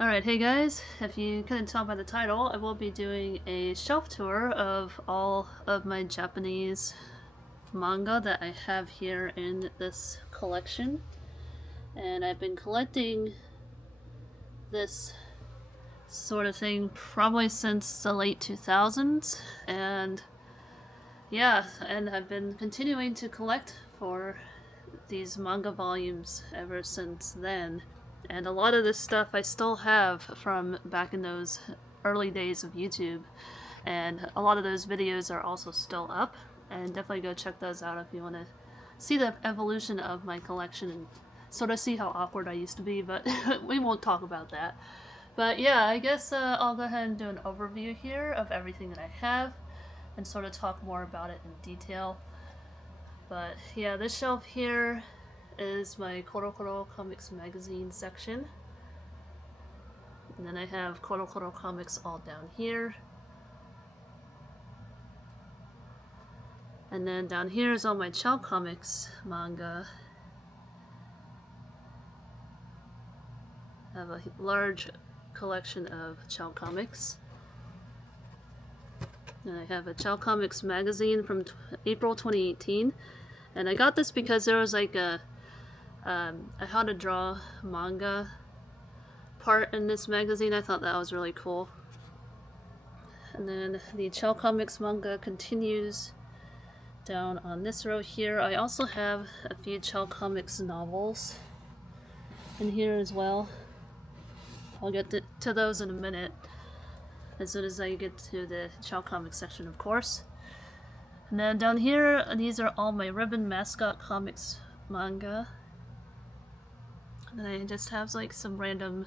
Alright, hey guys, if you couldn't tell by the title, I will be doing a shelf tour of all of my Japanese manga that I have here in this collection. And I've been collecting this sort of thing probably since the late 2000s, and yeah, and I've been continuing to collect for these manga volumes ever since then. And a lot of this stuff I still have from back in those early days of YouTube. And a lot of those videos are also still up. And definitely go check those out if you want to see the evolution of my collection and sort of see how awkward I used to be. But we won't talk about that. But yeah, I guess I'll go ahead and do an overview here of everything that I have and sort of talk more about it in detail. But yeah, this shelf here is my Koro Koro Comics magazine section. And then I have Koro Koro Comics all down here. And then down here is all my Chow Comics manga. I have a large collection of Chow Comics. And I have a Chow Comics magazine from April 2018. And I got this because there was like a how to draw manga part in this magazine. I thought that was really cool. And then the Chow Comics manga continues down on this row here. I also have a few Chow Comics novels in here as well. I'll get to those in a minute, as soon as I get to the Chow Comics section, of course. And then down here, these are all my Ribbon Mascot Comics manga. And I just have like some random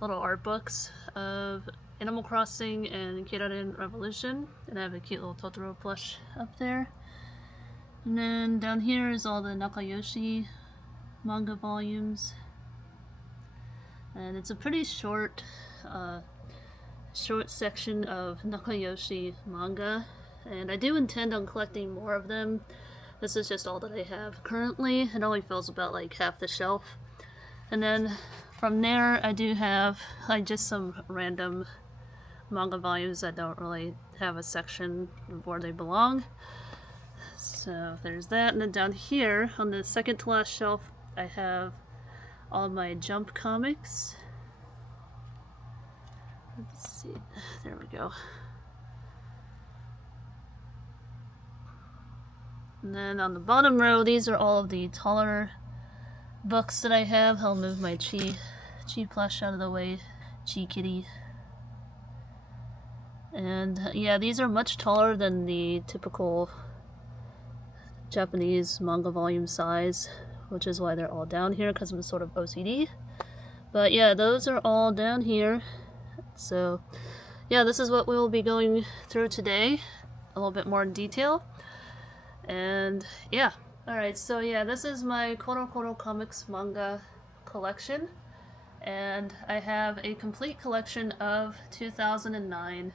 little art books of Animal Crossing and Keirin Revolution. And I have a cute little Totoro plush up there. And then down here is all the Nakayoshi manga volumes. And it's a pretty short section of Nakayoshi manga. And I do intend on collecting more of them. This is just all that I have currently. It only fills about like half the shelf. And then from there I do have like just some random manga volumes that don't really have a section where they belong. So there's that. And then down here on the second to last shelf I have all my Jump comics. Let's see, there we go. And then on the bottom row, these are all of the taller books that I have. I'll move my Chi plush out of the way, Chi Kitty. And yeah, these are much taller than the typical Japanese manga volume size, which is why they're all down here, because I'm sort of OCD. But yeah, those are all down here. So yeah, this is what we will be going through today, a little bit more in detail. And yeah, alright, so yeah, this is my Koro Koro Comics manga collection, and I have a complete collection of 2009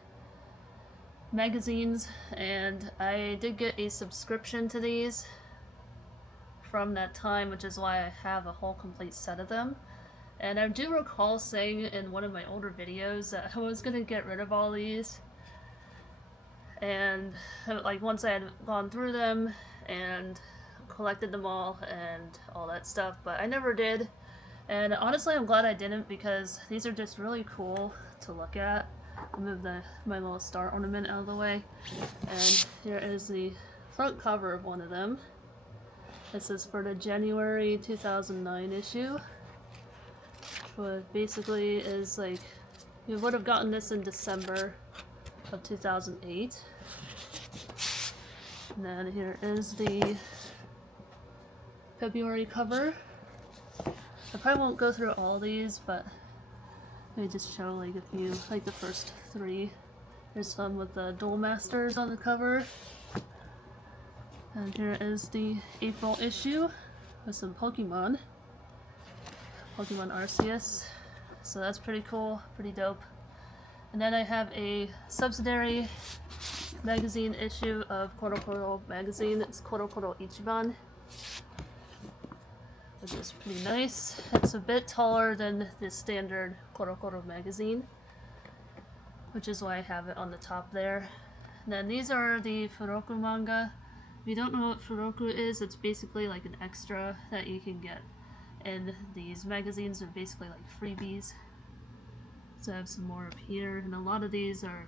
magazines, and I did get a subscription to these from that time, which is why I have a whole complete set of them. And I do recall saying in one of my older videos that I was gonna get rid of all these, and like once I had gone through them and collected them all and all that stuff, but I never did. And honestly, I'm glad I didn't, because these are just really cool to look at. I'll move my little star ornament out of the way. And here is the front cover of one of them. This is for the January 2009 issue. What basically is like, you would have gotten this in December of 2008. And then here is the February cover. I probably won't go through all these, but let me just show like a few, like the first three. There's some with the Duel Masters on the cover. And here is the April issue with some Pokemon Arceus. So that's pretty cool, pretty dope. And then I have a subsidiary magazine issue of Koro Koro magazine. It's Koro Koro Ichiban, which is pretty nice. It's a bit taller than the standard Koro Koro magazine, which is why I have it on the top there. And then these are the Furoku manga. If you don't know what Furoku is, it's basically like an extra that you can get in these magazines. Are basically like freebies. So I have some more up here, and a lot of these are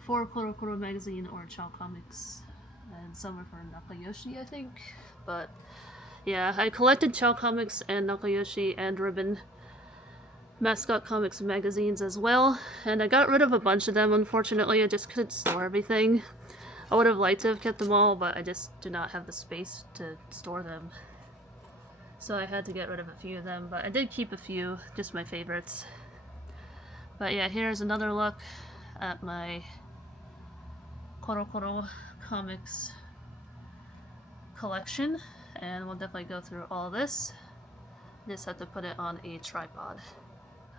for Koro Koro magazine or Chow Comics, and some are for Nakayoshi, I think. But yeah, I collected Chow Comics and Nakayoshi and Ribbon Mascot Comics magazines as well, and I got rid of a bunch of them. Unfortunately, I just couldn't store everything. I would have liked to have kept them all, but I just do not have the space to store them. So I had to get rid of a few of them, but I did keep a few, just my favorites. But yeah, here's another look at my Koro Koro Comics collection, and we'll definitely go through all this. Just have to put it on a tripod.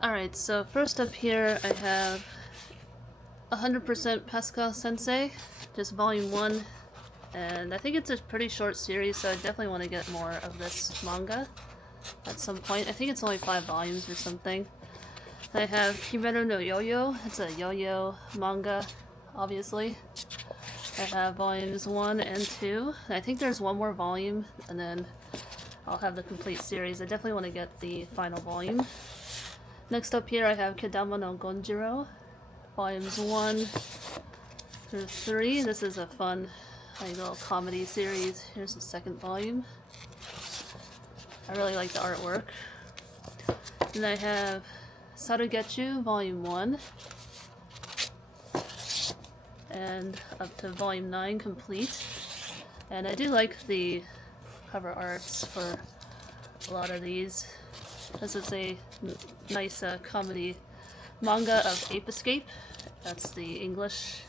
Alright, so first up here I have 100% Pascal Sensei, just volume 1, and I think it's a pretty short series, so I definitely want to get more of this manga at some point. I think it's only 5 volumes or something. I have Kimeru no Yo-Yo, it's a yo-yo manga, obviously. I have volumes 1 and 2. I think there's one more volume, and then I'll have the complete series. I definitely want to get the final volume. Next up here I have Kedama no Gonjiro, volumes 1 through 3. This is a fun little comedy series. Here's the second volume. I really like the artwork. And I have Sarugetsu, volume 1. And up to volume 9 complete. And I do like the cover arts for a lot of these. This is a nice comedy manga of Ape Escape. That's the English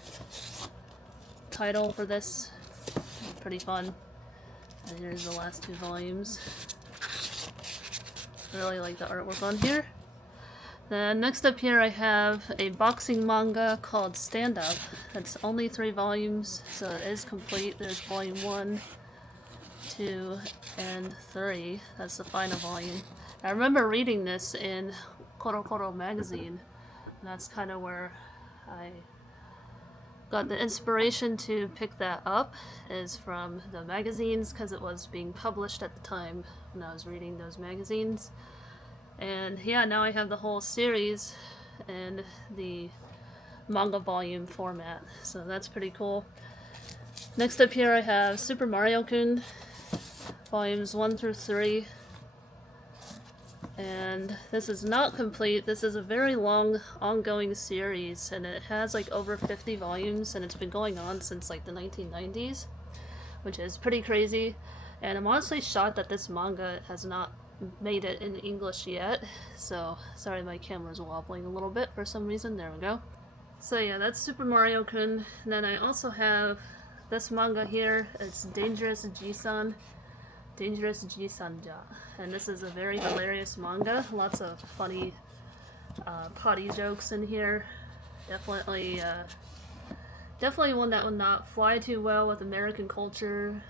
title for this. Pretty fun. And here's the last 2 volumes. I really like the artwork on here. Then next up here I have a boxing manga called Stand Up. It's only 3 volumes, so it is complete. There's volume 1, 2, and 3. That's the final volume. I remember reading this in Koro Koro magazine, and that's kind of where I got the inspiration to pick that up, is from the magazines, because it was being published at the time when I was reading those magazines. And yeah, now I have the whole series in the manga volume format, so that's pretty cool. Next up here I have Super Mario Kun, volumes 1 through 3. And this is not complete. This is a very long ongoing series, and it has like over 50 volumes, and it's been going on since like the 1990s, which is pretty crazy. And I'm honestly shocked that this manga has not made it in English yet. So sorry, my camera's wobbling a little bit for some reason. There we go. So yeah, that's Super Mario Kun. And then I also have this manga here. It's Dangerous Jisan. Dangerous Jisanja. And this is a very hilarious manga. Lots of funny potty jokes in here. Definitely one that would not fly too well with American culture.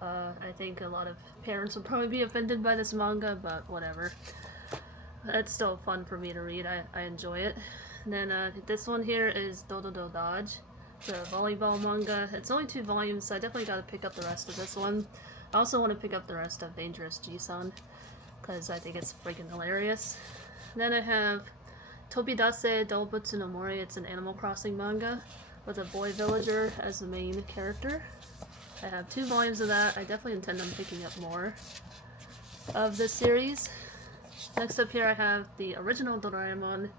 I think a lot of parents would probably be offended by this manga, but whatever. It's still fun for me to read. I enjoy it. And then this one here is Dododo Dodge. It's a volleyball manga. It's only 2 volumes, so I definitely got to pick up the rest of this one. I also want to pick up the rest of Dangerous Jisan, because I think it's freaking hilarious. Then I have Tobidase Doubutsu no Mori. It's an Animal Crossing manga with a boy villager as the main character. I have 2 volumes of that. I definitely intend on picking up more of this series. Next up here I have the original Doraemon.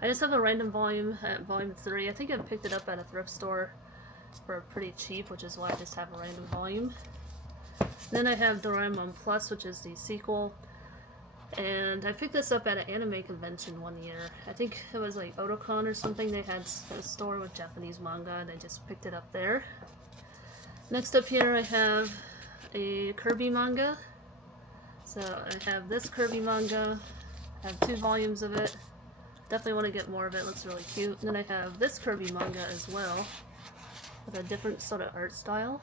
I just have a random volume at volume 3. I think I picked it up at a thrift store for pretty cheap, which is why I just have a random volume. Then I have Doraemon Plus, which is the sequel, and I picked this up at an anime convention one year. I think it was like Otakon or something. They had a store with Japanese manga, and I just picked it up there. Next up here I have a Kirby manga. So I have this Kirby manga. I have 2 volumes of it. Definitely want to get more of it. It looks really cute. And then I have this Kirby manga as well, with a different sort of art style.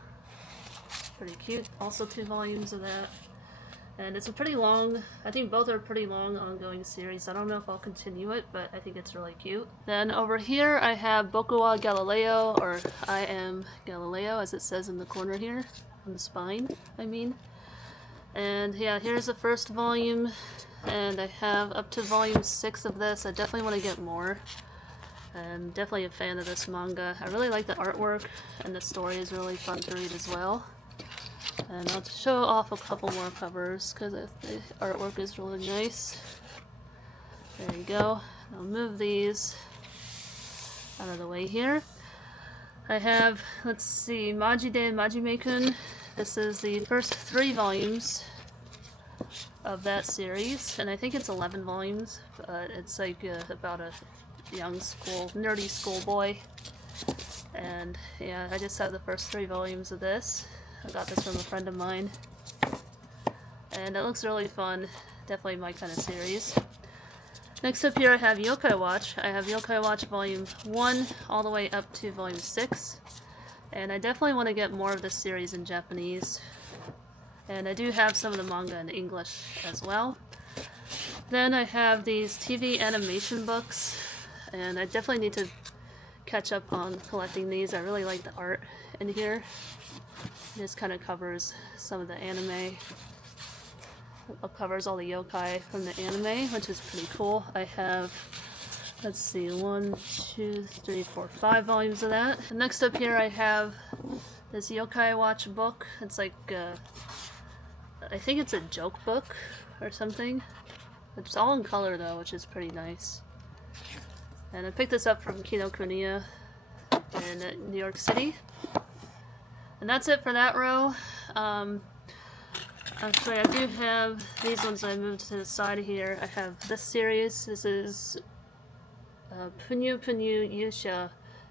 Pretty cute. Also 2 volumes of that. And it's a pretty long, I think both are pretty long ongoing series. I don't know if I'll continue it, but I think it's really cute. Then over here I have Boku wa Galileo, or I Am Galileo, as it says in the corner here, on the spine, I mean. And yeah, here's the first volume, and I have up to volume 6 of this. I definitely want to get more. I'm definitely a fan of this manga. I really like the artwork, and the story is really fun to read as well. And I'll show off a couple more covers because the artwork is really nice. There you go. I'll move these out of the way here. I have, let's see, Majide Majime-kun. This is the first 3 volumes of that series, and I think it's 11 volumes, but it's like about a young nerdy schoolboy. And yeah, I just have the first 3 volumes of this. I got this from a friend of mine, and it looks really fun. Definitely my kind of series. Next up here I have Yokai Watch. I have Yokai Watch volume 1 all the way up to volume 6, and I definitely want to get more of this series in Japanese, and I do have some of the manga in English as well. Then I have these TV animation books, and I definitely need to catch up on collecting these. I really like the art in here. This kind of covers some of the anime. It covers all the yokai from the anime, which is pretty cool. I have, let's see, 1, 2, 3, 4, 5 volumes of that. And next up here I have this Yokai Watch book. It's like, I think it's a joke book or something. It's all in color though, which is pretty nice. And I picked this up from Kinokuniya in New York City. And that's it for that row. Actually, I do have these ones I moved to the side here. I have this series. This is Punyu Punyu Yusha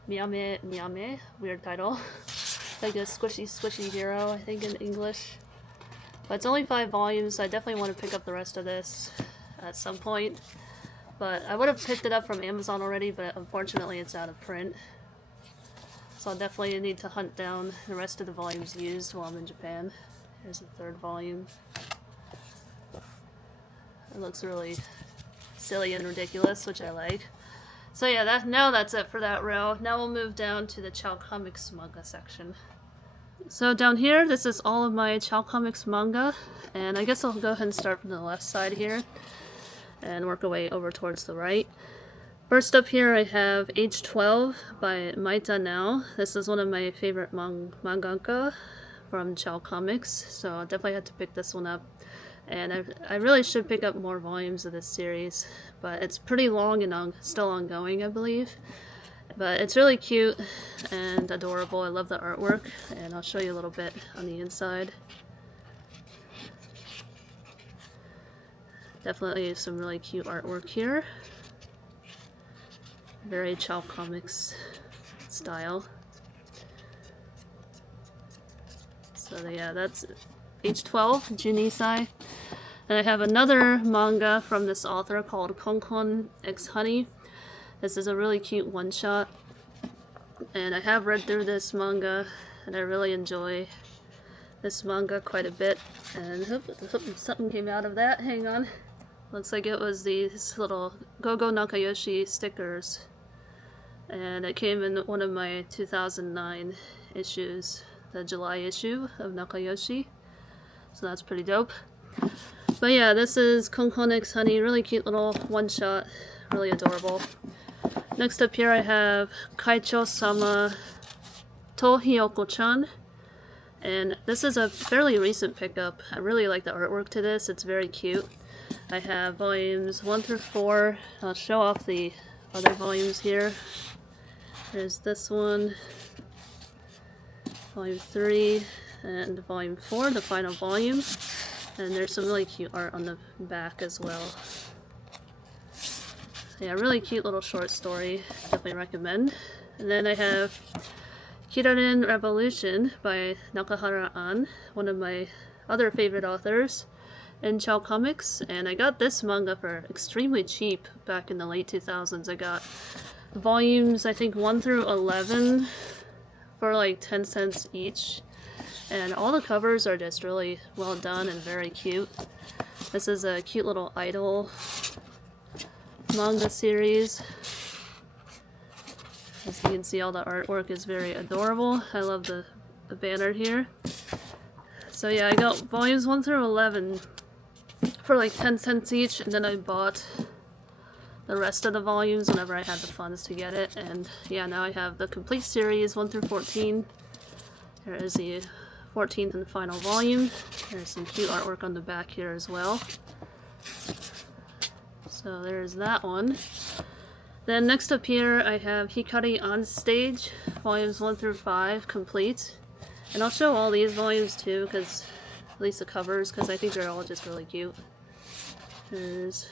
Miyame Miyame. Weird title. Like a squishy hero, I think, in English. But it's only 5 volumes, so I definitely want to pick up the rest of this at some point. But I would have picked it up from Amazon already, but unfortunately it's out of print. So I'll definitely need to hunt down the rest of the volumes used while I'm in Japan. Here's the 3rd volume. It looks really silly and ridiculous, which I like. So yeah, now that's it for that row. Now we'll move down to the Chao Comics manga section. So down here, this is all of my Chao Comics manga, and I guess I'll go ahead and start from the left side here and work our way over towards the right. First up here I have Age 12 by Maita Now. This is one of my favorite mangaka from Chao Comics, so I definitely had to pick this one up. And I really should pick up more volumes of this series, but it's pretty long and still ongoing, I believe. But it's really cute and adorable. I love the artwork, and I'll show you a little bit on the inside. Definitely some really cute artwork here. Very Chao Comics style. So yeah, that's Age 12, Junisai. And I have another manga from this author called Konkon X Honey. This is a really cute one-shot. And I have read through this manga, and I really enjoy this manga quite a bit. And hope something came out of that. Hang on. Looks like it was these little Gogo Nakayoshi stickers. And it came in one of my 2009 issues, the July issue of Nakayoshi. So that's pretty dope. But yeah, this is Konkon X Honey, really cute little one-shot, really adorable. Next up here I have Kaicho-sama to Hiyoko-chan. And this is a fairly recent pickup. I really like the artwork to this, it's very cute. I have volumes 1 through 4. I'll show off the other volumes here. There's this one, volume 3, and volume 4, the final volume. And there's some really cute art on the back as well. Yeah, really cute little short story, definitely recommend. And then I have Kirarin Revolution by Nakahara An, one of my other favorite authors in Chao Comics. And I got this manga for extremely cheap back in the late 2000s. I got volumes, I think 1 through 11 for like 10 cents each. And all the covers are just really well done and very cute. This is a cute little idol manga series. As you can see, all the artwork is very adorable. I love the banner here. So yeah, I got volumes 1 through 11 for like 10 cents each, and then I bought the rest of the volumes whenever I had the funds to get it. And yeah, now I have the complete series 1 through 14. Here is the 14th and final volume. There's some cute artwork on the back here as well. So there's that one. Then next up here I have Hikari on Stage, volumes 1 through 5 complete. And I'll show all these volumes too, because at least the covers, because I think they're all just really cute. There's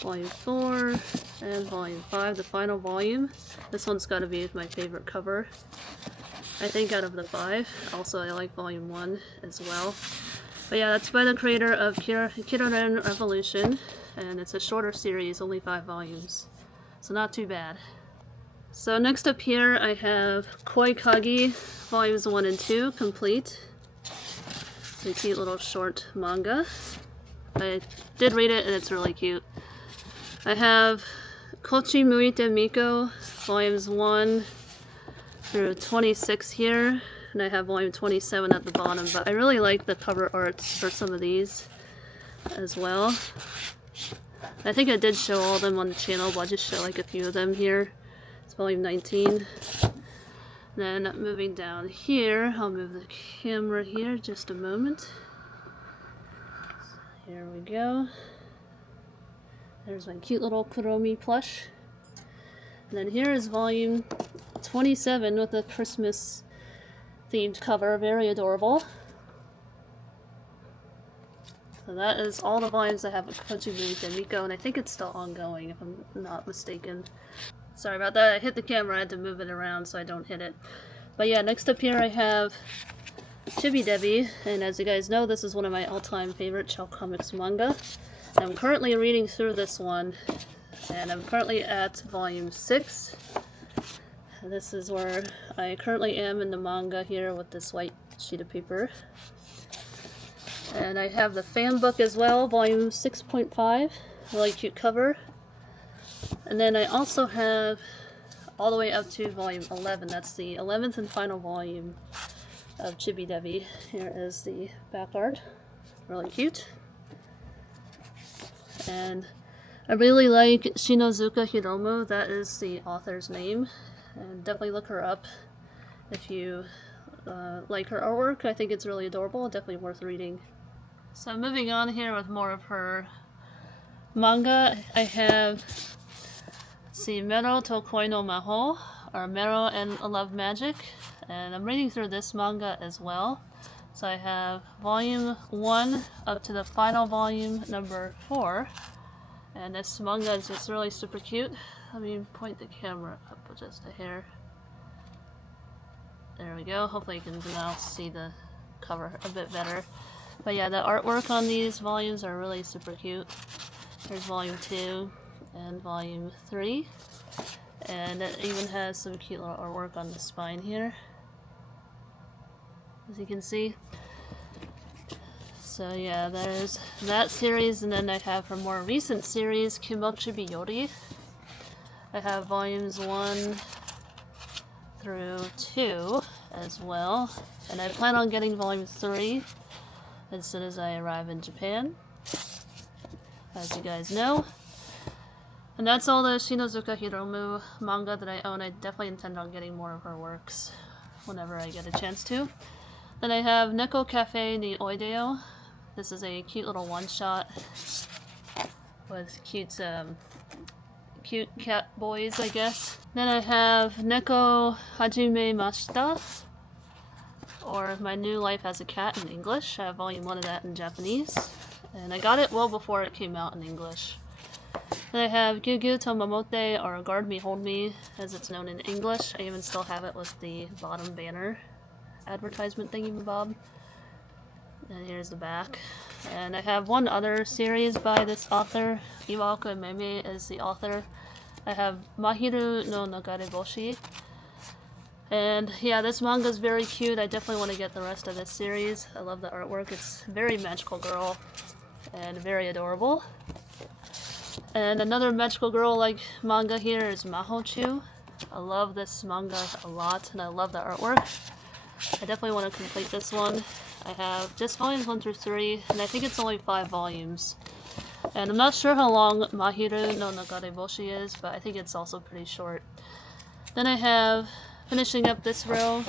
volume 4 and volume 5, the final volume. This one's got to be my favorite cover, I think, out of the 5. Also, I like volume 1 as well. But yeah, that's by the creator of Kiroren Revolution, and it's a shorter series, only 5 volumes. So not too bad. So next up here I have Koikagi, volumes 1 and 2 complete. It's a cute little short manga. I did read it and it's really cute. I have Kochi Muite Miko, volumes 1 through 26 here, and I have volume 27 at the bottom, but I really like the cover arts for some of these as well. I think I did show all of them on the channel, but I'll just show like a few of them here. It's volume 19. Then moving down here, I'll move the camera here just a moment. Here we go. There's my cute little Kuromi plush. And then here is volume 27 with a Christmas themed cover, very adorable. So that is all the volumes I have of Kochi Muite Miko, and I think it's still ongoing if I'm not mistaken. Sorry about that, I hit the camera, I had to move it around so I don't hit it. But yeah, next up here I have Chibi Debi, and as you guys know, this is one of my all-time favorite Chao Comics manga. I'm currently reading through this one, and I'm currently at volume 6. This is where I currently am in the manga here with this white sheet of paper. And I have the fan book as well, volume 6.5, really cute cover. And then I also have all the way up to volume 11, that's the 11th and final volume of Chibi Debi. Here is the back art, really cute. And I really like Shinozuka Hiromu, that is the author's name. And definitely look her up if you like her artwork. I think it's really adorable, definitely worth reading. So moving on here with more of her manga, I have Mero to Koi no Maho, or Mero and Love Magic, and I'm reading through this manga as well. So I have volume 1 up to the final volume number 4, and this manga is just really super cute. Let me point the camera up just a hair. There we go, hopefully you can now see the cover a bit better. But yeah, the artwork on these volumes are really super cute. There's volume 2 and volume 3. And it even has some cute little artwork on the spine here, as you can see. So yeah, there's that series, and then I have her more recent series, Kimochi Biyori. I have volumes 1 through 2 as well, and I plan on getting volume 3 as soon as I arrive in Japan, as you guys know. And that's all the Shinozuka Hiromu manga that I own. I definitely intend on getting more of her works whenever I get a chance to. Then I have Neko Cafe ni Oideo. This is a cute little one-shot with cute cat boys, I guess. Then I have Neko Hajime Mashita, or My New Life as a Cat in English. I have volume 1 of that in Japanese, and I got it well before it came out in English. Then I have Gyugyu to Momote, or Guard Me Hold Me, as it's known in English. I even still have it with the bottom banner advertisement thingy-mabob. And here's the back. And I have one other series by this author. Iwaka Meme is the author. I have Mahiru no Nagareboshi. And yeah, this manga is very cute. I definitely want to get the rest of this series. I love the artwork. It's very magical girl and very adorable. And another magical girl like manga here is Mahochu. I love this manga a lot and I love the artwork. I definitely want to complete this one. I have just volumes 1 through 3 and I think it's only 5 volumes. And I'm not sure how long Mahiru no Nagareboshi is, but I think it's also pretty short. Then I have, finishing up this row,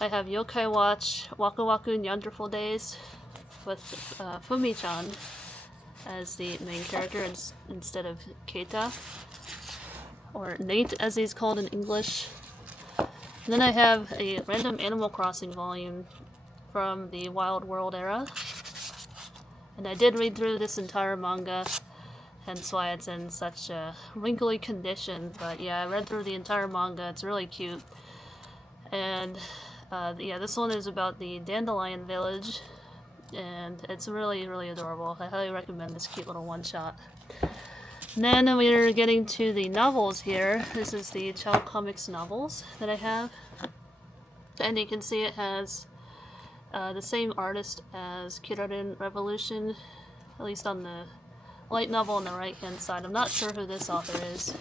I have Yokai Watch Waku Waku Wonderful Days with Fumi-chan as the main character instead of Keita, or Nate as he's called in English. And then I have a random Animal Crossing volume from the Wild World era. And I did read through this entire manga, hence why it's in such a wrinkly condition. But yeah, I read through the entire manga. It's really cute. And yeah, this one is about the Dandelion Village. And it's really, really adorable. I highly recommend this cute little one-shot. Then we're getting to the novels here. This is the Child Comics novels that I have. And you can see it has the same artist as Kirarin Revolution, at least on the light novel on the right hand side. I'm not sure who this author is,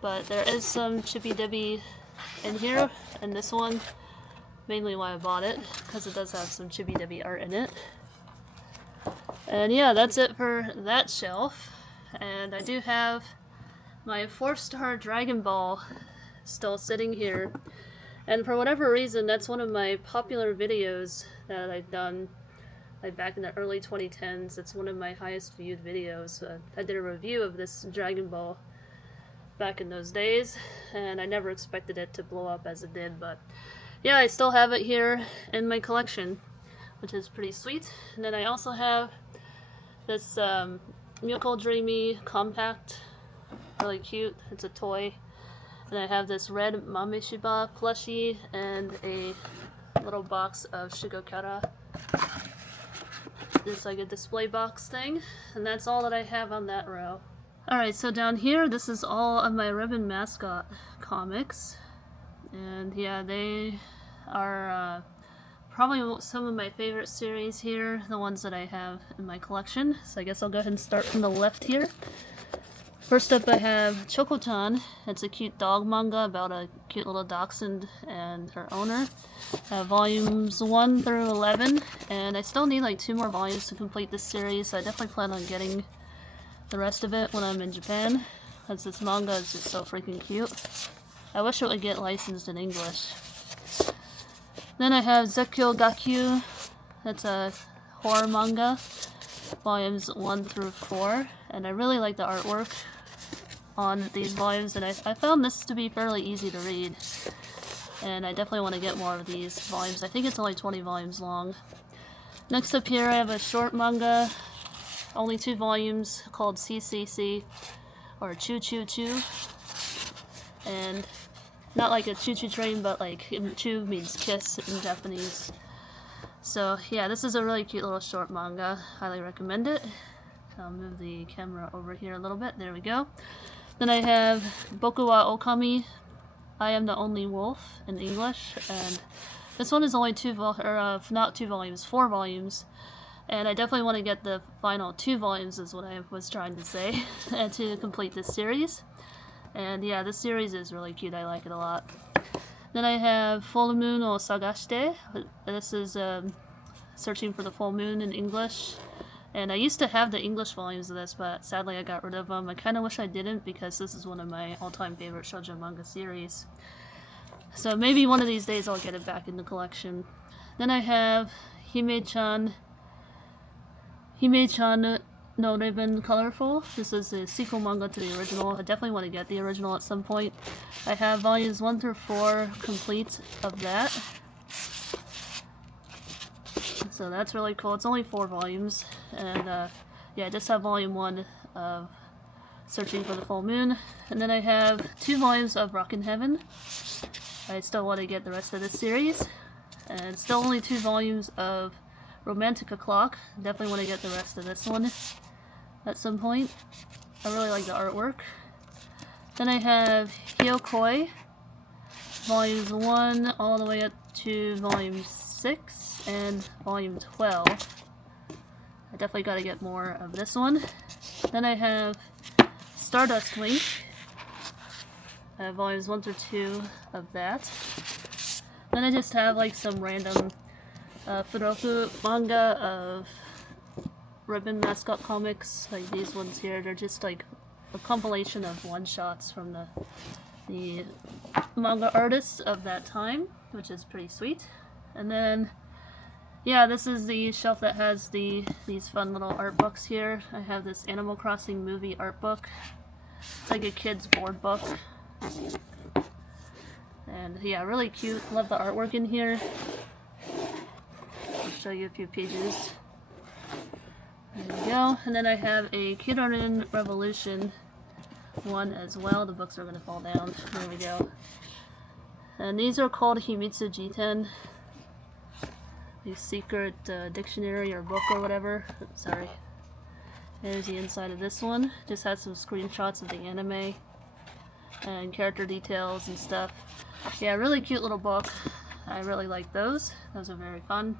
but there is some chibi-dibi in here, and this one, mainly why I bought it, because it does have some chibi-dibi art in it. And yeah, that's it for that shelf. And I do have my 4-star Dragon Ball still sitting here. And for whatever reason, that's one of my popular videos that I've done like back in the early 2010s. It's one of my highest viewed videos. I did a review of this Dragon Ball back in those days, and I never expected it to blow up as it did. But yeah, I still have it here in my collection, which is pretty sweet. And then I also have this Miyoko Dreamy Compact, really cute. It's a toy. And I have this red Mameshiba plushie and a little box of Shigokara. It's like a display box thing. And that's all that I have on that row. Alright, so down here, this is all of my Ribbon Mascot comics. And yeah, they are probably some of my favorite series here, the ones that I have in my collection. So I guess I'll go ahead and start from the left here. First up I have Choco-chan. It's a cute dog manga about a cute little dachshund and her owner. Volumes 1 through 11, and I still need like 2 more volumes to complete this series, so I definitely plan on getting the rest of it when I'm in Japan, as this manga is just so freaking cute. I wish it would get licensed in English. Then I have Zekkyo Gakyu. That's a horror manga, volumes 1 through 4, and I really like the artwork on these volumes, and I found this to be fairly easy to read, and I definitely want to get more of these volumes. I think it's only 20 volumes long. Next up here I have a short manga, only 2 volumes, called CCC, or Choo Choo Choo, and not like a choo-choo train, but like choo means kiss in Japanese. So yeah, this is a really cute little short manga. Highly recommend it. I'll move the camera over here a little bit. There we go. Then I have Boku wa Okami, I Am the Only Wolf in English, and this one is only 4 volumes, and I definitely want to get the final 2 volumes is what I was trying to say, and to complete this series. And yeah, this series is really cute. I like it a lot. Then I have Full Moon o Sagashite. This is Searching for the Full Moon in English. And I used to have the English volumes of this, but sadly I got rid of them. I kind of wish I didn't, because this is one of my all-time favorite shoujo manga series. So maybe one of these days I'll get it back in the collection. Then I have Hime-chan no Ribbon Colorful. This is a sequel manga to the original. I definitely want to get the original at some point. I have volumes 1 through 4 complete of that. So that's really cool. It's only 4 volumes. And yeah, I just have volume 1 of Searching for the Full Moon. And then I have 2 volumes of Rockin' Heaven. I still want to get the rest of this series. And still only 2 volumes of Romantica Clock. Definitely want to get the rest of this one at some point. I really like the artwork. Then I have Hyokoi. volumes 1 all the way up to volume 6 and volume 12. I definitely gotta get more of this one. Then I have Stardust Link. I have volumes 1 through 2 of that. Then I just have like some random Furoku manga of Ribbon Mascot comics, like these ones here. They're just like a compilation of one-shots from the manga artists of that time, which is pretty sweet. And then, yeah, this is the shelf that has these fun little art books here. I have this Animal Crossing movie art book. It's like a kid's board book. And yeah, really cute. Love the artwork in here. I'll show you a few pages. There we go. And then I have a Kidorin Revolution one as well. The books are going to fall down. There we go. And these are called Himitsu Jiten. The secret dictionary or book or whatever. Sorry. There's the inside of this one. Just has some screenshots of the anime and character details and stuff. Yeah, really cute little book. I really like those. Those are very fun.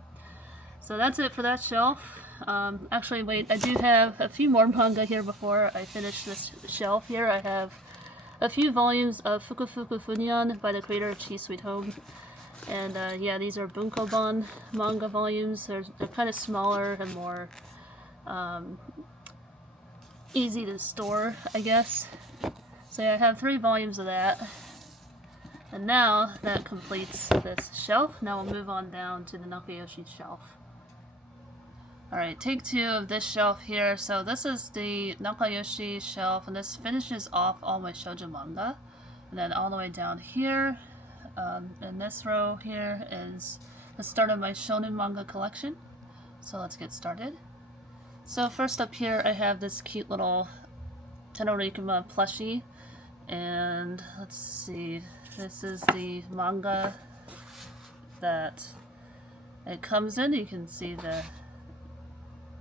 So that's it for that shelf. Actually, wait, I do have a few more manga here before I finish this shelf here. I have a few volumes of Fuku Fuku Funyan by the creator of Chi Sweet Home. And yeah, these are Bunkoban manga volumes. They're kind of smaller and more easy to store, I guess. So yeah, I have 3 volumes of that. And now that completes this shelf. Now we'll move on down to the Nakayoshi shelf. Alright, take 2 of this shelf here. So this is the Nakayoshi shelf, and this finishes off all my shoujo manga. And then all the way down here, in this row here, is the start of my shonen manga collection. So let's get started. So first up here I have this cute little Tenorikuma plushie. And let's see, this is the manga that it comes in. You can see the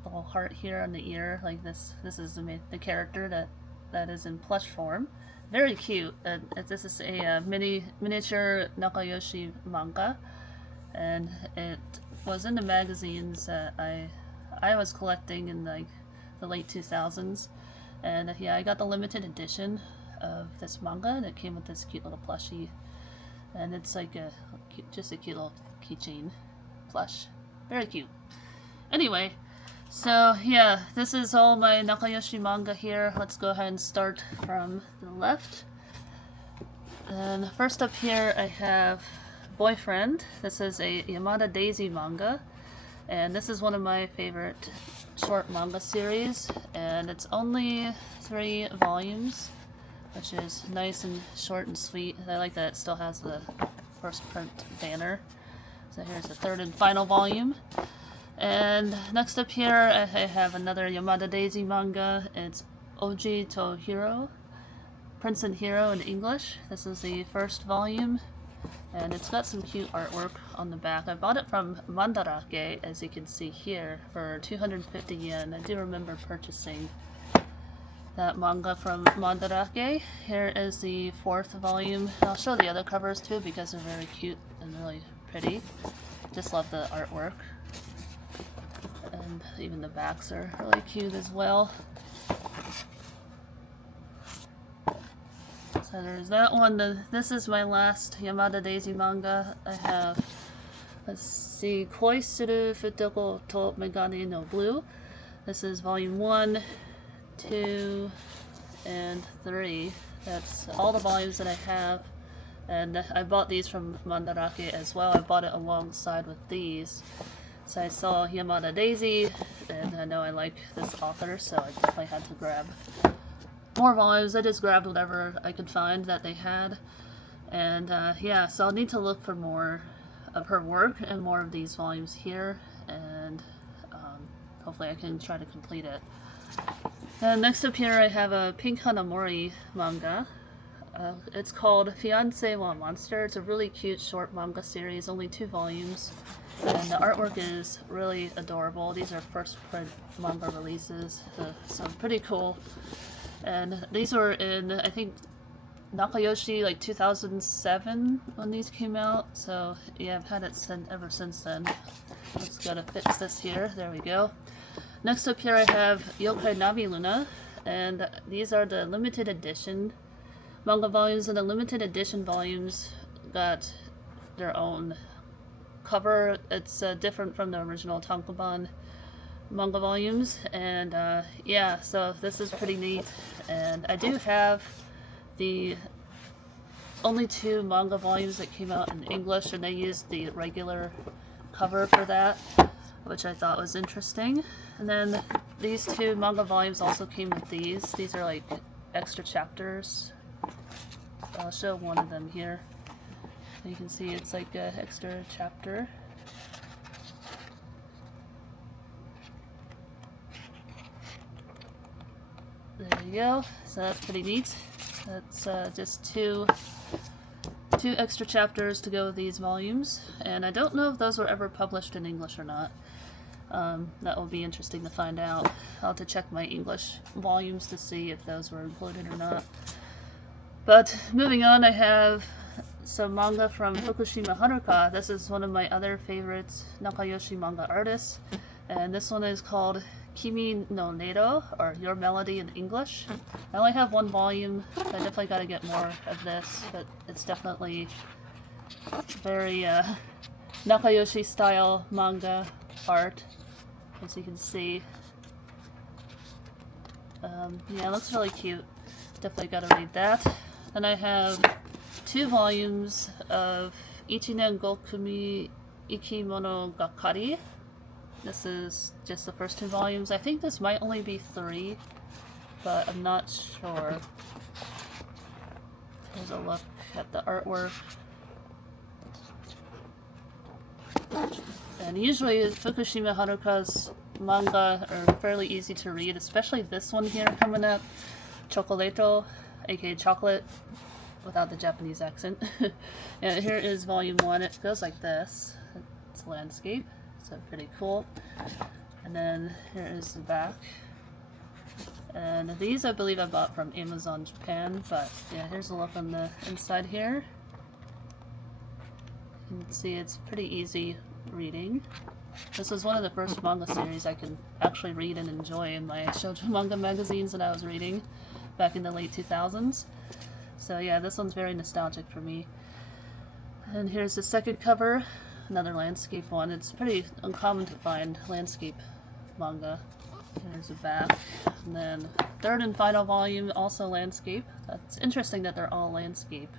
little heart here on the ear, like this. This is the character that is in plush form. Very cute. This is a miniature Nakayoshi manga, and it was in the magazines that I was collecting in like the late 2000s. And yeah, I got the limited edition of this manga that came with this cute little plushie, and it's like just a cute little keychain plush. Very cute. Anyway, so yeah, this is all my Nakayoshi manga here. Let's go ahead and start from the left. And first up here I have Boyfriend. This is a Yamada Daisy manga, and this is one of my favorite short manga series, and it's only 3 volumes, which is nice and short and sweet. I like that it still has the first print banner. So here's the 3rd and final volume. And next up here I have another Yamada Daisy manga. It's Oji to Hero, Prince and Hero in English. This is the 1st volume, and it's got some cute artwork on the back. I bought it from Mandarake, as you can see here, for 250 yen. I do remember purchasing that manga from Mandarake. Here is the 4th volume. I'll show the other covers too because they're very cute and really pretty. Just love the artwork. And even the backs are really cute as well. So there's that one. This is my last Yamada Daisy manga. I have, let's see, Koi Suru Futoko to Megane no Blue. This is volume 1, 2, and 3. That's all the volumes that I have. And I bought these from Mandarake as well. I bought it alongside with these. So I saw Yamada Daisy, and I know I like this author, so I definitely had to grab more volumes. I just grabbed whatever I could find that they had. And yeah, so I'll need to look for more of her work and more of these volumes here, and hopefully I can try to complete it. And next up here I have a Pink Hanamori manga. It's called Fiancé wa Monster. It's a really cute short manga series, only 2 volumes. And the artwork is really adorable. These are first print manga releases, so pretty cool. And these were in, I think, Nakayoshi like 2007 when these came out, so yeah, I've had it ever since then. Let's gotta fix this here. There we go. Next up here I have Yokai Navi Luna, and these are the limited edition manga volumes, and the limited edition volumes got their own cover. It's different from the original Tankobon manga volumes, and yeah, so this is pretty neat. And I do have the only 2 manga volumes that came out in English, and they used the regular cover for that, which I thought was interesting. And then these 2 manga volumes also came with these. These are like extra chapters. I'll show one of them here. So you can see it's like an extra chapter. There you go. So that's pretty neat. That's just two extra chapters to go with these volumes. And I don't know if those were ever published in English or not. That will be interesting to find out. I'll have to check my English volumes to see if those were included or not. But moving on, I have some manga from Fukushima Haruka. This is one of my other favorite Nakayoshi manga artists. And this one is called Kimi no Nero, or Your Melody in English. I only have 1 volume. I definitely gotta get more of this, but it's definitely very Nakayoshi style manga art, as you can see. Yeah, it looks really cute. Definitely gotta read that. Then I have 2 volumes of Ichinen Gokumi Ikimono Gakari. This is just the first 2 volumes. I think this might only be 3, but I'm not sure. Here's a look at the artwork. And usually Fukushima Haruka's manga are fairly easy to read, especially this one here coming up, Chocolato, aka chocolate, without the Japanese accent. And here is volume 1. It goes like this. It's landscape, so pretty cool. And then here is the back. And these I believe I bought from Amazon Japan, but yeah, here's a look on the inside here. You can see it's pretty easy reading. This was one of the first manga series I could actually read and enjoy in my shoujo manga magazines that I was reading back in the late 2000s. So yeah, this one's very nostalgic for me. And here's the second cover, another landscape one. It's pretty uncommon to find landscape manga. There's the back. And then third and final volume, also landscape. That's interesting that they're all landscape.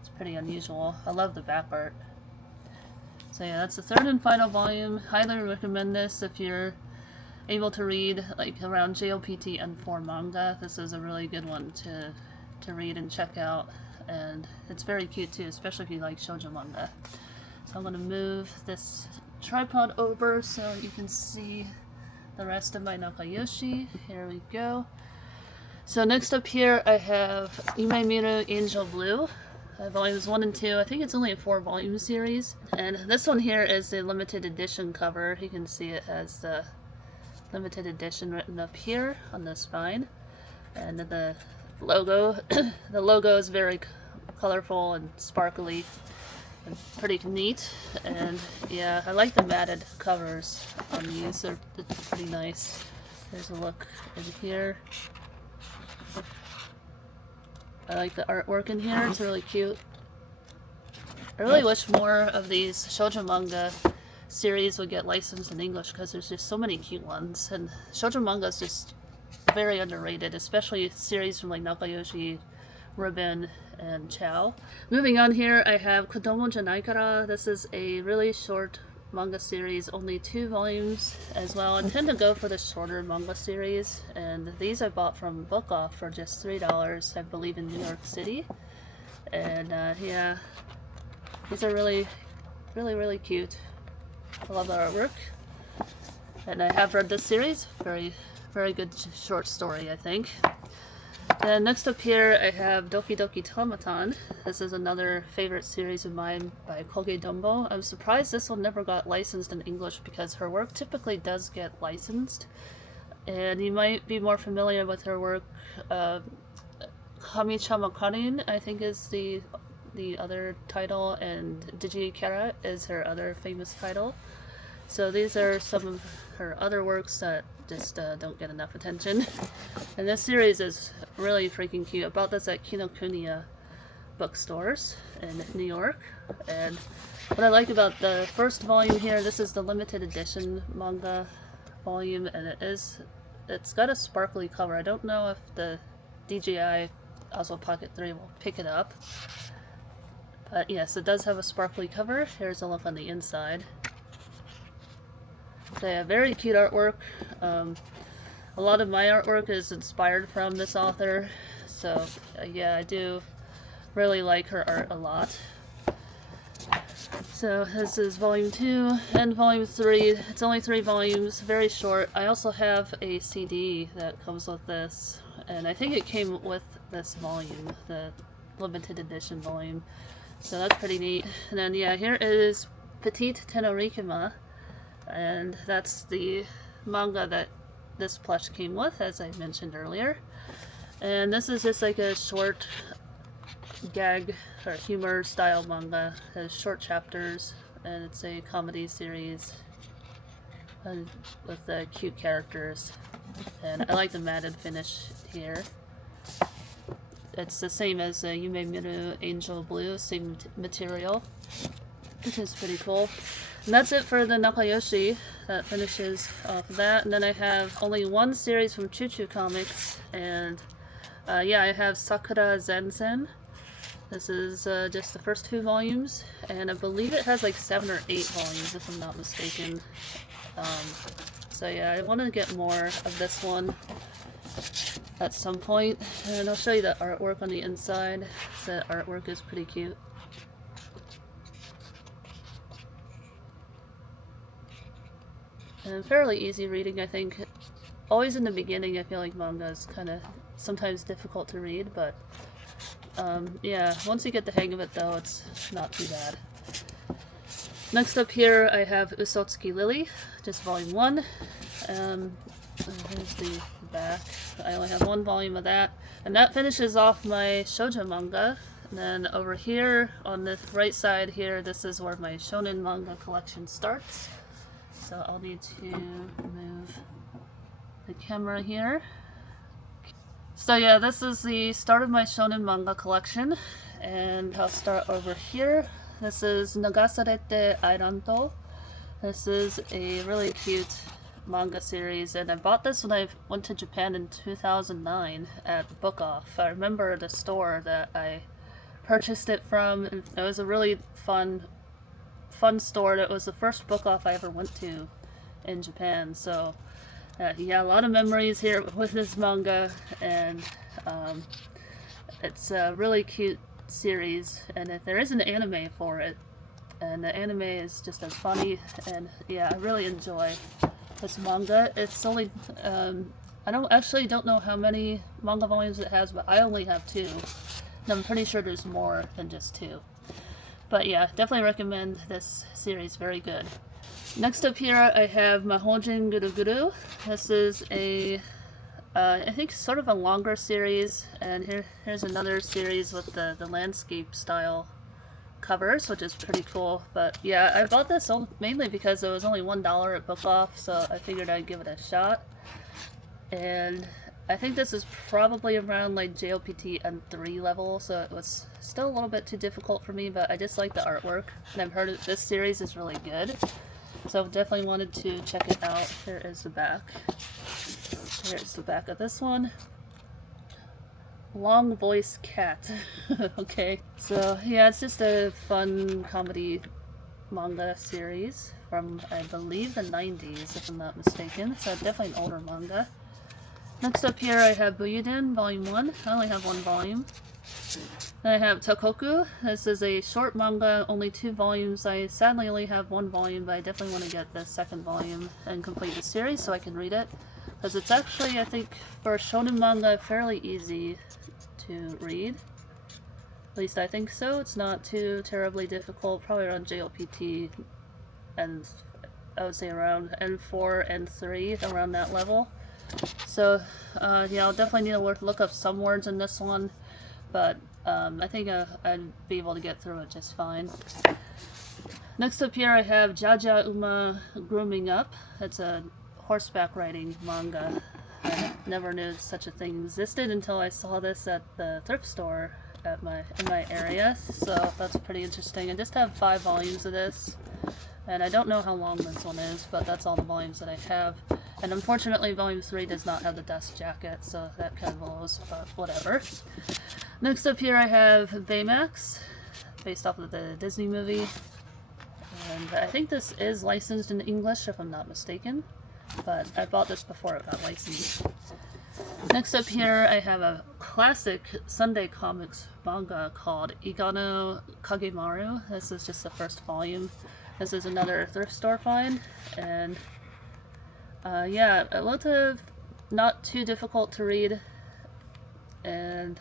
It's pretty unusual. I love the back art. So yeah, that's the third and final volume. Highly recommend this if you're able to read like around JLPT N4 manga. This is a really good one to read and check out, and it's very cute too, especially if you like shoujo manga. So I'm going to move this tripod over so you can see the rest of my Nakayoshi. Here we go. So next up here I have Imemiru Angel Blue. Volumes 1 and 2. I think it's only a 4-volume series. And this one here is the limited edition cover. You can see it has the limited edition written up here on the spine. And the logo, the logo is very colorful and sparkly and pretty neat. And yeah, I like the matted covers on these. They're pretty nice. There's a look in here. I like the artwork in here, it's really cute. I really wish more of these shoujo manga series would get licensed in English because there's just so many cute ones. And shoujo manga is just very underrated, especially series from like Nakayoshi, Ribbon, and Chow. Moving on here, I have Kodomo Janai Kara. This is a really short manga series, only 2 volumes as well. I tend to go for the shorter manga series, and these I bought from Book Off for just $3, I believe, in New York City. And yeah, these are really cute. I love the artwork, and I have read this series. Very good short story, I think. Then next up here I have Doki Doki Tomaton. This is another favorite series of mine by Koge Dombo. I'm surprised this one never got licensed in English because her work typically does get licensed. And you might be more familiar with her work Kamichama Karin, I think is the other title, and Digi Kara is her other famous title. So these are some of her other works that just don't get enough attention. And this series is really freaking cute. I bought this at Kinokuniya bookstores in New York. And what I like about the first volume here, this is the limited edition manga volume, and it's got a sparkly cover. I don't know if the DJI Osmo Pocket 3 will pick it up. But yes, it does have a sparkly cover. Here's a look on the inside. They have very cute artwork. A lot of my artwork is inspired from this author, so yeah, I do really like her art a lot. So this is volume 2 and volume 3. It's only 3 volumes, very short. I also have a CD that comes with this, and I think it came with this volume, the limited edition volume. So that's pretty neat. And then yeah, here is Petite Tenorikima, and that's the manga that this plush came with, as I mentioned earlier. And this is just like a short gag or humor style manga. It has short chapters, and it's a comedy series with cute characters. And I like the matted finish here. It's the same as Yume Miru Angel Blue, same material, which is pretty cool. And that's it for the Nakayoshi. That finishes off that. And then I have only one series from Choo Choo Comics, and yeah, I have Sakura Zensen. This is just the first 2 volumes, and I believe it has like 7 or 8 volumes if I'm not mistaken. So yeah, I want to get more of this one at some point, and I'll show you the artwork on the inside. The artwork is pretty cute. And fairly easy reading, I think. Always in the beginning, I feel like manga is kind of sometimes difficult to read, but yeah, once you get the hang of it though, it's not too bad. Next up here, I have Usotsuki Lily, just volume 1. Here's the back. I only have 1 volume of that. And that finishes off my shoujo manga. And then over here, on the right side here, this is where my shonen manga collection starts. So I'll need to move the camera here. So yeah, this is the start of my shonen manga collection, and I'll start over here. This is Nagasarete Airanto. This is a really cute manga series, and I bought this when I went to Japan in 2009 at Book Off. I remember the store that I purchased it from, and it was a really fun store. It was the first Book Off I ever went to in Japan, so yeah, a lot of memories here with this manga, and it's a really cute series, and if there is an anime for it, and the anime is just as funny, and yeah, I really enjoy this manga. It's only I don't know how many manga volumes it has, but I only have 2, and I'm pretty sure there's more than just 2. But yeah, definitely recommend this series, very good. Next up here, I have Mahojin Guru Guru. This is a, I think sort of a longer series, and here's another series with the landscape style covers, which is pretty cool. But yeah, I bought this mainly because it was only $1 at Book Off, so I figured I'd give it a shot. And I think this is probably around like JLPT N3 level, so it was still a little bit too difficult for me, but I just like the artwork, and I've heard this series is really good. So definitely wanted to check it out. Here is the back. Here's the back of this one. Long Voice Cat. Okay. So yeah, it's just a fun comedy manga series from, I believe, the 90s, if I'm not mistaken. So definitely an older manga. Next up here I have Buyuden, Volume 1. I only have 1 volume. Then I have Tokoku. This is a short manga, only 2 volumes. I sadly only have 1 volume, but I definitely want to get the 2nd volume and complete the series so I can read it. Because it's actually, I think, for a shonen manga, fairly easy to read. At least I think so. It's not too terribly difficult, probably around JLPT, and I would say around N4, N3, around that level. So, yeah, I'll definitely need to look up some words in this one, but I think I'd be able to get through it just fine. Next up here I have Jaja Uma Grooming Up. It's a horseback riding manga. I never knew such a thing existed until I saw this at the thrift store in my area, so that's pretty interesting. I just have 5 volumes of this, and I don't know how long this one is, but that's all the volumes that I have. And unfortunately, volume 3 does not have the dust jacket, so that kind of blows, but whatever. Next up here I have Baymax, based off of the Disney movie. And I think this is licensed in English, if I'm not mistaken. But I bought this before it got licensed. Next up here, I have a classic Sunday Comics manga called Igano Kagemaru. This is just the first volume. This is another thrift store find. And yeah, it looked not too difficult to read. And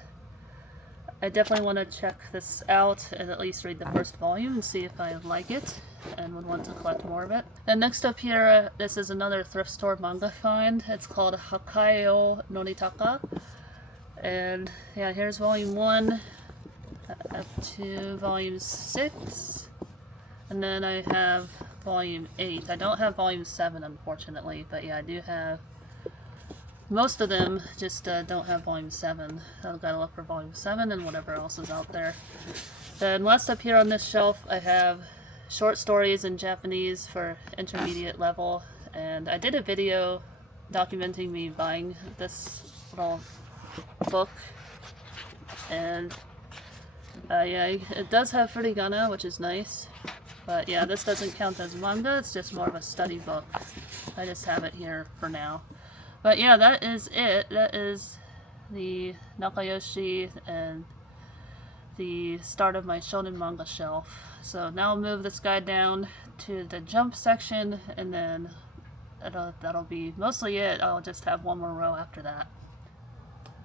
I definitely want to check this out and at least read the first volume and see if I like it and would want to collect more of it. And next up here, this is another thrift store manga find. It's called Hakayo Nonitaka. And yeah, here's volume 1 up to volume 6. And then I have volume 8. I don't have volume 7, unfortunately, but yeah, I do have most of them, just don't have volume 7. I've got to look for volume 7 and whatever else is out there. Then last up here on this shelf, I have short stories in Japanese for intermediate level. And I did a video documenting me buying this little book. And yeah, it does have furigana, which is nice. But yeah, this doesn't count as manga, it's just more of a study book. I just have it here for now. But yeah, that is it. That is the Nakayoshi and the start of my shonen manga shelf. So now I'll move this guy down to the jump section, and then that'll be mostly it. I'll just have one more row after that.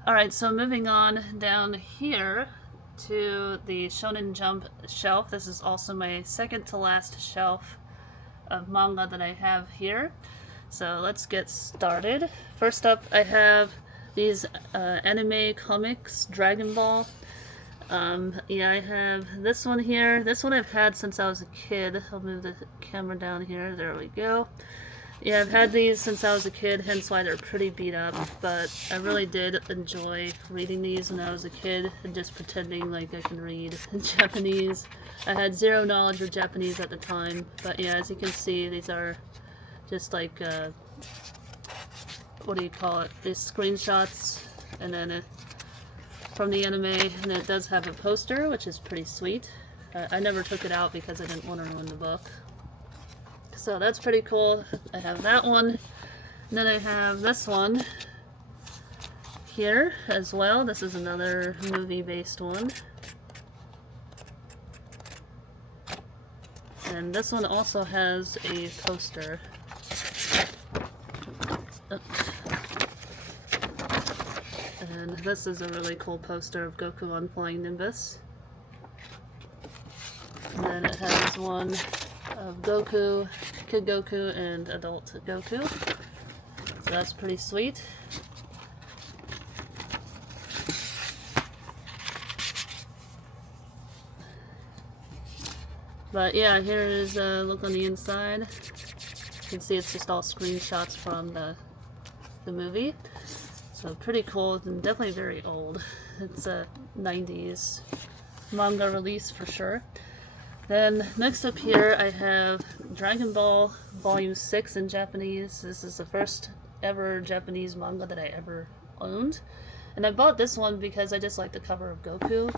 Alright, so moving on down here to the Shonen Jump shelf. This is also my second to last shelf of manga that I have here. So let's get started. First up, I have these anime comics, Dragon Ball. Yeah, I have this one here. This one I've had since I was a kid. I'll move the camera down here. There we go. Yeah, I've had these since I was a kid, hence why they're pretty beat up, but I really did enjoy reading these when I was a kid and just pretending like I can read Japanese. I had zero knowledge of Japanese at the time, but yeah, as you can see, these are just like, what do you call it, these screenshots, and then from the anime, and it does have a poster, which is pretty sweet. I never took it out because I didn't want to ruin the book. So that's pretty cool. I have that one. And then I have this one here as well. This is another movie-based one. And this one also has a poster. And this is a really cool poster of Goku on Flying Nimbus. And then it has one of Goku, Kid Goku, and Adult Goku. So that's pretty sweet. But yeah, here is a look on the inside. You can see it's just all screenshots from the movie. So pretty cool and definitely very old. It's a 90s manga release for sure. Then next up here I have Dragon Ball Volume 6 in Japanese. This is the first ever Japanese manga that I ever owned. And I bought this one because I just like the cover of Goku.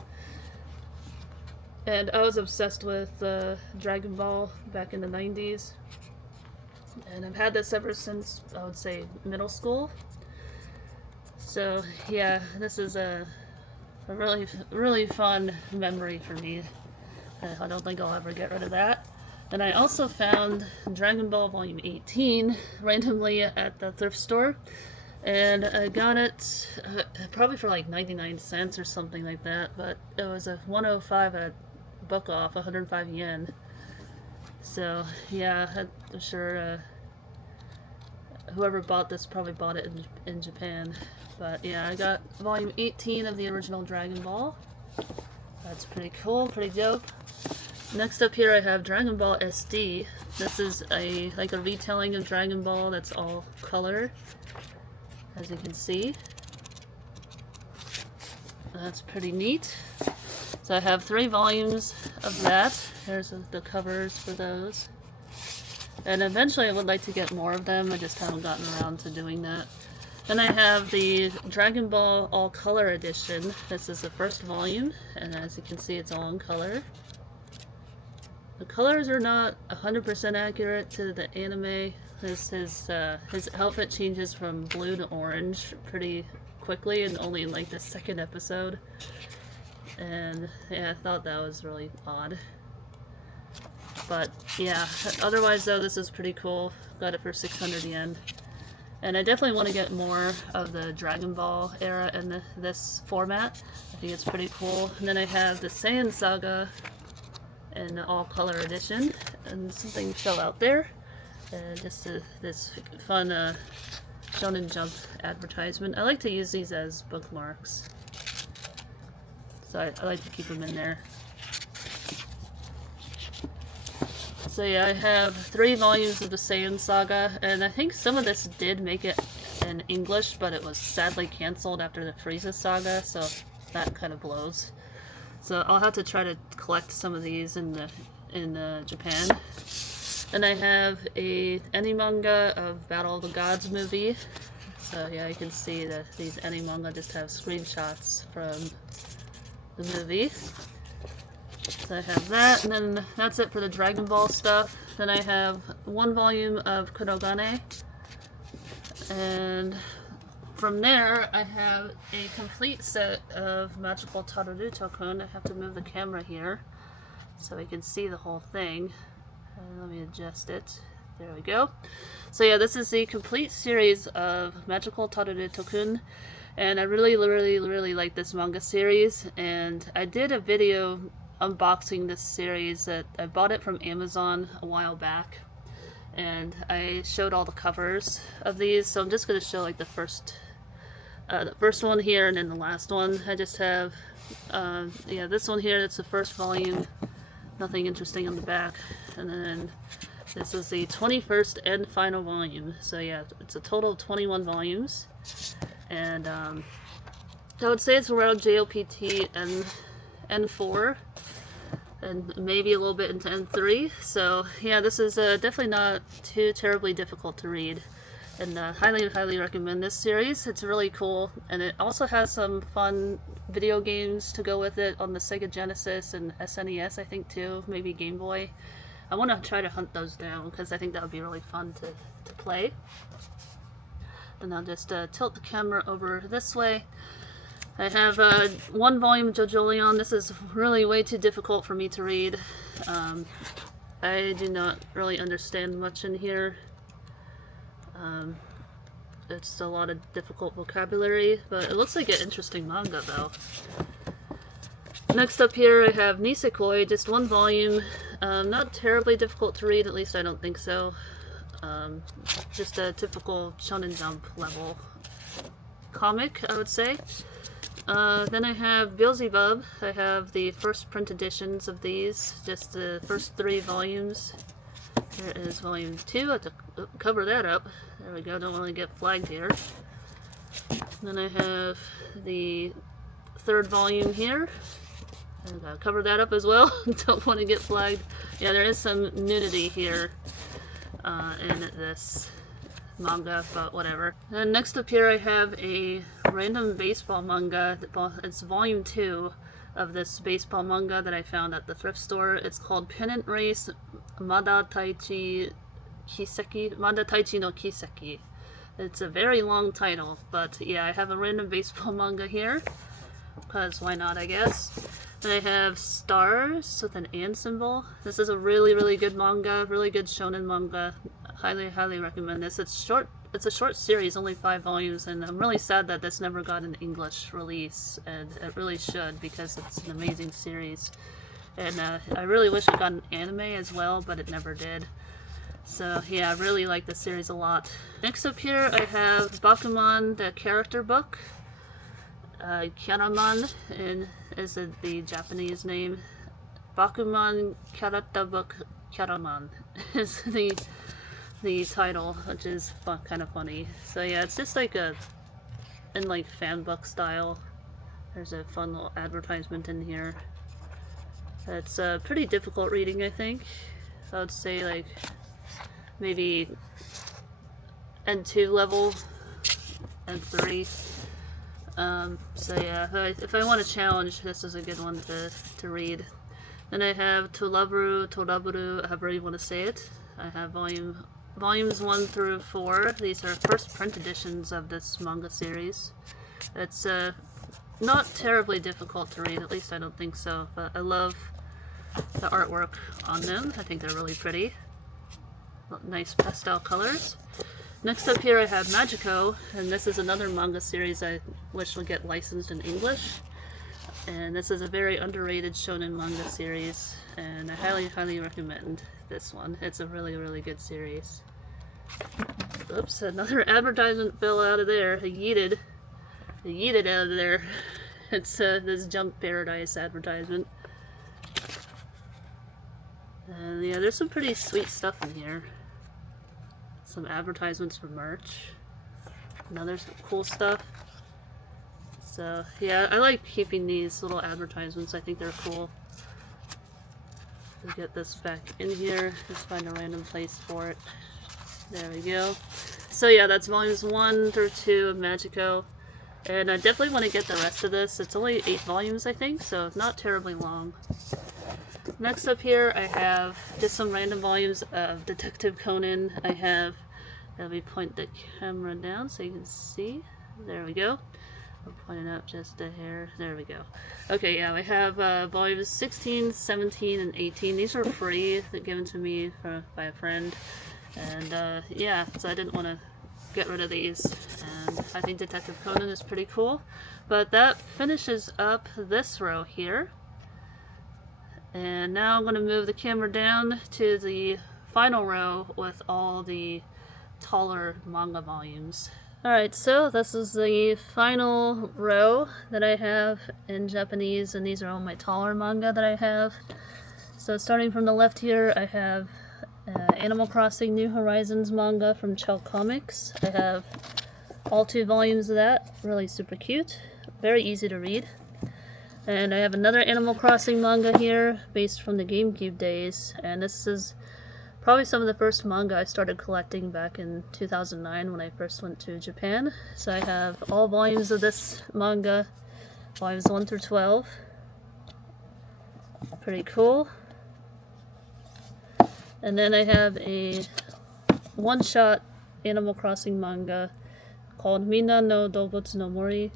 And I was obsessed with Dragon Ball back in the 90s. And I've had this ever since, I would say, middle school. So yeah, this is a really fun memory for me. I don't think I'll ever get rid of that. And I also found Dragon Ball Volume 18 randomly at the thrift store. And I got it probably for like 99 cents or something like that. But it was a 105 at book off, 105 yen. So yeah, I'm sure whoever bought this probably bought it in Japan. But yeah, I got volume 18 of the original Dragon Ball. That's pretty cool, pretty dope. Next up here I have Dragon Ball SD. This is like a retelling of Dragon Ball that's all color, as you can see. That's pretty neat. So I have 3 volumes of that. There's the covers for those. And eventually I would like to get more of them, I just haven't gotten around to doing that. Then I have the Dragon Ball All Color Edition. This is the first volume, and as you can see it's all in color. The colors are not 100% accurate to the anime. His outfit changes from blue to orange pretty quickly, and only in like the 2nd episode. And yeah, I thought that was really odd. But yeah, otherwise though, this is pretty cool. Got it for 600 yen. And I definitely want to get more of the Dragon Ball era in this format. I think it's pretty cool. And then I have the Saiyan Saga in the all color edition. And something fell out there. Just this fun Shonen Jump advertisement. I like to use these as bookmarks. So I like to keep them in there. So yeah, I have 3 volumes of the Saiyan Saga, and I think some of this did make it in English, but it was sadly cancelled after the Frieza Saga, so that kind of blows. So I'll have to try to collect some of these in Japan. And I have any manga of Battle of the Gods movie. So yeah, you can see that these any manga just have screenshots from the movie. So I have that, and then that's it for the Dragon Ball stuff. Then I have 1 volume of Kurogane, and from there I have a complete set of Magical Taruruto-kun. I have to move the camera here so we can see the whole thing. Let me adjust it. There we go. So yeah, this is the complete series of Magical Taruruto-kun, and I really like this manga series, and I did a video unboxing this series. That I bought it from Amazon a while back, and I showed all the covers of these, so I'm just going to show like the first one here and then the last one. I just have yeah, this one here, that's the first volume, nothing interesting on the back, and then this is the 21st and final volume. So yeah, it's a total of 21 volumes, and I would say it's around JOPT and N4, and maybe a little bit into N3. So yeah, this is definitely not too terribly difficult to read, and highly recommend this series. It's really cool, and it also has some fun video games to go with it on the Sega Genesis and SNES, I think, too, maybe Game Boy. I want to try to hunt those down because I think that would be really fun to play. Then I'll just tilt the camera over this way. I have 1 volume of JoJo Leon. This is really way too difficult for me to read. I do not really understand much in here. It's a lot of difficult vocabulary, but it looks like an interesting manga though. Next up here I have Nisekoi, just 1 volume. Not terribly difficult to read, at least I don't think so. Just a typical Shonen Jump level comic, I would say. Then I have Beelzebub. I have the first print editions of these, just the first 3 volumes. Here is volume 2. I have to cover that up. There we go, don't want to get flagged here. Then I have the 3rd volume here. And I'll cover that up as well. Don't want to get flagged. Yeah, there is some nudity here in this manga, but whatever. And next up here I have a random baseball manga. It's volume 2 of this baseball manga that I found at the thrift store. It's called Pennant Race Mada Taichi no Kiseki. It's a very long title, but yeah, I have a random baseball manga here, because why not, I guess. Then I have Stars with an and symbol. This is a really good manga, really good shonen manga. Highly recommend this. It's a short series, only 5 volumes, and I'm really sad that this never got an English release, and it really should, because it's an amazing series. And I really wish it got an anime as well, but it never did. So yeah, I really like this series a lot. Next up here I have Bakuman, the character book. Kyaraman is the Japanese name. Bakuman Character Book Kyaraman is the title, which is kind of funny. So yeah, it's just like in like fan book style. There's a fun little advertisement in here. It's pretty difficult reading, I think. I would say like maybe N2 level, N3. So yeah, if I want a challenge, this is a good one to read. Then I have Toraburu, however you want to say it. I have volumes 1 through 4. These are first print editions of this manga series. It's not terribly difficult to read, at least I don't think so, but I love the artwork on them. I think they're really pretty. Nice pastel colors. Next up here I have Magico, and this is another manga series I wish would get licensed in English. And this is a very underrated shonen manga series, and I highly recommend this one. It's a really good series. Oops, another advertisement fell out of there. I yeeted out of there. It's this Junk Paradise advertisement. And yeah, there's some pretty sweet stuff in here. Some advertisements for merch. Another cool stuff. So yeah, I like keeping these little advertisements. I think they're cool. Let's get this back in here. Just find a random place for it. There we go. So yeah, that's volumes 1 through 2 of Magico. And I definitely want to get the rest of this. It's only 8 volumes, I think, so not terribly long. Next up here, I have just some random volumes of Detective Conan. I have, let me point the camera down so you can see. There we go. I'll point it up just a hair. There we go. Okay, yeah, I have volumes 16, 17, and 18. These are free, given to me by a friend. And yeah, so I didn't want to get rid of these. And I think Detective Conan is pretty cool. But that finishes up this row here. And now I'm going to move the camera down to the final row with all the taller manga volumes. Alright, so this is the final row that I have in Japanese, and these are all my taller manga that I have. So starting from the left here, I have Animal Crossing New Horizons manga from Chell Comics. I have all 2 volumes of that, really super cute, very easy to read. And I have another Animal Crossing manga here, based from the GameCube days, and this is probably some of the first manga I started collecting back in 2009 when I first went to Japan. So I have all volumes of this manga, volumes 1 through 12. Pretty cool. And then I have a one-shot Animal Crossing manga called Minna no Doubutsu no Mori.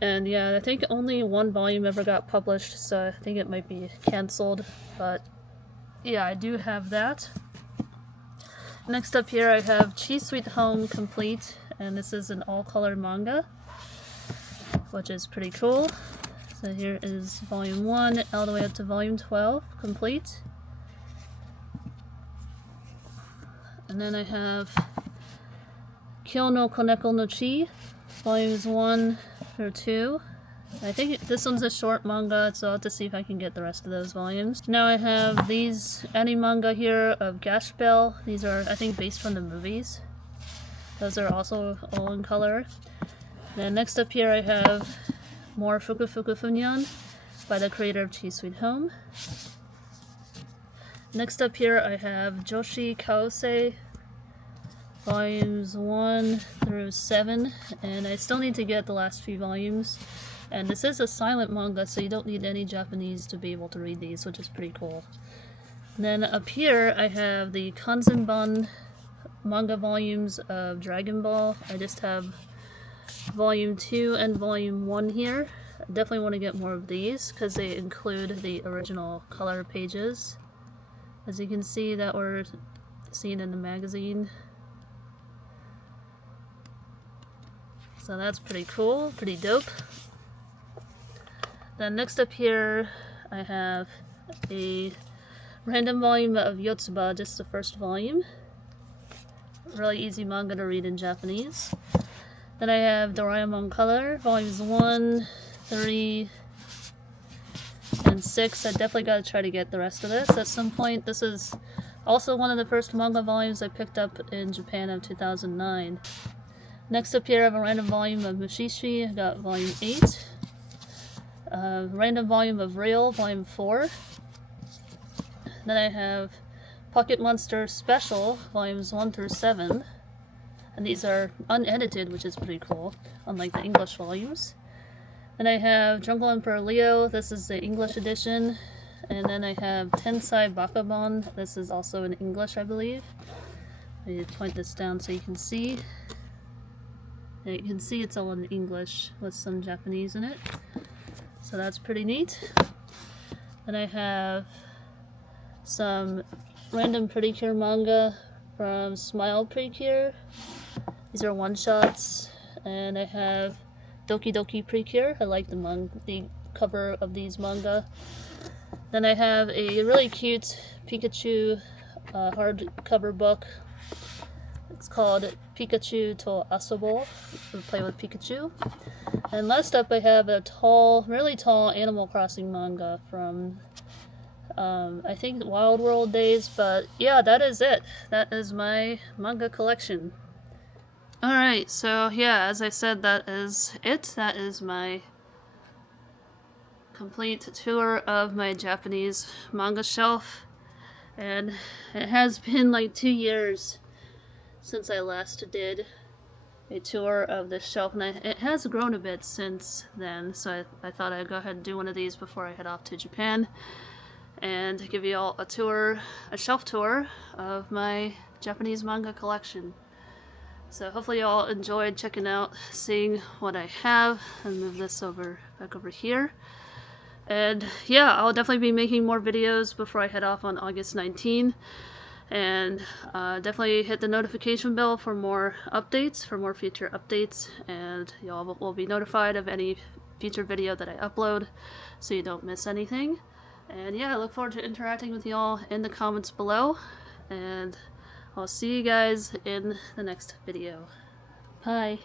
And yeah, I think only 1 volume ever got published, so I think it might be cancelled, but yeah, I do have that. Next up here I have Chi Sweet Home Complete, and this is an all-color manga, which is pretty cool. So here is volume 1 all the way up to volume 12 complete. And then I have Kyo no Koneko no Chi, volumes 1 through 2. I think this one's a short manga, so I'll have to see if I can get the rest of those volumes. Now I have these anime manga here of Gash Bell. These are, I think, based from the movies. Those are also all in color. Then next up here I have more Fuku Fuku Funyan by the creator of Chi Sweet Home. Next up here I have Joshi Kaose, volumes 1 through 7, and I still need to get the last few volumes. And this is a silent manga, so you don't need any Japanese to be able to read these, which is pretty cool. And then up here I have the Kanzenban manga volumes of Dragon Ball. I just have volume 2 and volume 1 here. I definitely want to get more of these because they include the original color pages, as you can see, that were seen in the magazine. So that's pretty cool, pretty dope. Then next up here I have a random volume of Yotsuba, just the first volume. Really easy manga to read in Japanese. Then I have Doraemon Color, volumes 1, 3, and 6. I definitely gotta try to get the rest of this at some point. This is also one of the first manga volumes I picked up in Japan in 2009. Next up here I have a random volume of Mushishi, I got volume 8. Random volume of Real, volume 4. Then I have Pocket Monster Special, volumes 1 through 7. And these are unedited, which is pretty cool, unlike the English volumes. Then I have Jungle Emperor Leo, this is the English edition. And then I have Tensai Bakabon, this is also in English, I believe. Let me point this down so you can see. Yeah, you can see it's all in English with some Japanese in it. So that's pretty neat. Then I have some random Pretty Cure manga from Smile Pretty Cure. These are one-shots. And I have Doki Doki Pretty Cure. I like the cover of these manga. Then I have a really cute Pikachu hardcover book. It's called Pikachu to Asobo, Play with Pikachu. And last up I have a really tall Animal Crossing manga from I think Wild World days, but yeah, that is it. That is my manga collection. Alright, so yeah, as I said, that is it. That is my complete tour of my Japanese manga shelf. And it has been like 2 years since I last did a tour of this shelf, and it has grown a bit since then, so I thought I'd go ahead and do one of these before I head off to Japan and give you all a shelf tour of my Japanese manga collection. So hopefully you all enjoyed checking out, seeing what I have, and move this back over here. And yeah, I'll definitely be making more videos before I head off on August 19th. And definitely hit the notification bell for more updates, for more future updates, and y'all will be notified of any future video that I upload so you don't miss anything. And yeah, I look forward to interacting with y'all in the comments below, and I'll see you guys in the next video. Bye!